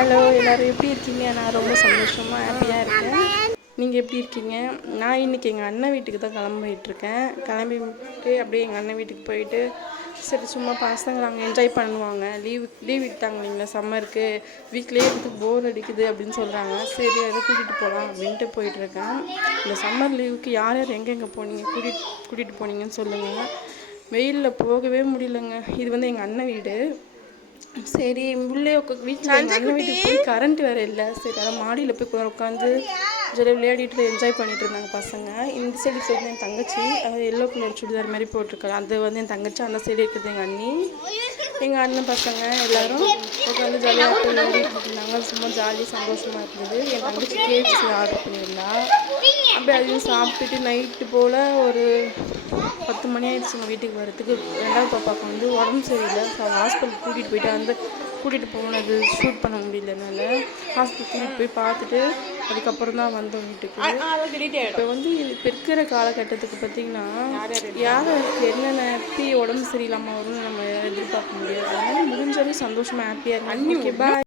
Hello எல்லோரும் எப்படி இருக்கீங்க? நான் ரொம்ப சந்தோஷமாக ஹாப்பியாக இருக்கேன். நீங்கள் எப்படி இருக்கீங்க? நான் இன்றைக்கி எங்கள் அண்ணன் வீட்டுக்கு தான் கிளம்பிட்டுருக்கேன். கிளம்பிட்டு அப்படியே எங்கள் அண்ணன் வீட்டுக்கு போயிட்டு சரி சும்மா பசங்க நாங்கள் என்ஜாய் பண்ணுவாங்க. லீவ் விட்டாங்க இல்லைங்களா சம்மருக்கு. வீட்லேயே இருந்து போர் அடிக்குது அப்படின்னு சொல்கிறாங்க. சரி அதை கூட்டிகிட்டு போகலாம் அப்படின்ட்டு போயிட்டுருக்கேன். இந்த சம்மர் லீவுக்கு யார் யார் எங்கெங்கே போனீங்க, கூட்டிகிட்டு போனீங்கன்னு சொல்லுங்கள். வெயிலில் போகவே முடியலங்க. இது வந்து எங்கள் அண்ணன் வீடு. சரி உள்ளே வீட்டில் எங்கள் அண்ணன் வீட்டுக்கு போய் கரண்ட் வேறு இல்லை. சரி அதான் மாடியில் போய் உட்காந்து ஜெல்லி விளையாடிட்டு என்ஜாய் பண்ணிகிட்டு இருந்தாங்க பசங்க. இந்த சைடு என் தங்கச்சி எல்லோ கலர் சுடிதார் மாதிரி போட்டிருக்காங்க. அது வந்து என் தங்கச்சி. அந்த சைடு இருக்குது எங்கள் அண்ணி, எங்கள் அண்ணன் பசங்க எல்லோரும் உட்காந்து ஜாலியாக விளையாடிட்டு இருந்தாங்க. சும்மா ஜாலியாக சந்தோஷமாக இருந்தது. என் தங்கச்சி கேக்ஸ் ஆர்டர் பண்ணியிருந்தா. அப்படியே அதையும் சாப்பிட்டுட்டு நைட்டு போல் ஒரு 10 மணி ஆயிடுச்சுங்க வீட்டுக்கு வரத்துக்கு. ரெண்டாவது பாப்பாவுக்கு வந்து உடம்பு சரியில்லை. ஸோ ஹாஸ்பிட்டல் கூட்டிகிட்டு போயிட்டு வந்து கூட்டிகிட்டு போனது ஷூட் பண்ண முடியலனால ஹாஸ்பிட்டல் கூட்டிகிட்டு போய் பார்த்துட்டு அதுக்கப்புறம் தான் வந்தோம் வீட்டுக்கு. இப்போ வந்து இப்போ இருக்கிற காலகட்டத்துக்கு பார்த்திங்கன்னா யாருக்கு என்னென்ன எப்படி உடம்பு சரியில்லாமல் வரும்னு நம்ம எதிர்பார்க்க முடியாது. அதனால் முடிஞ்சாலும் சந்தோஷமாக ஹாப்பியாக இருக்கும். பாய்.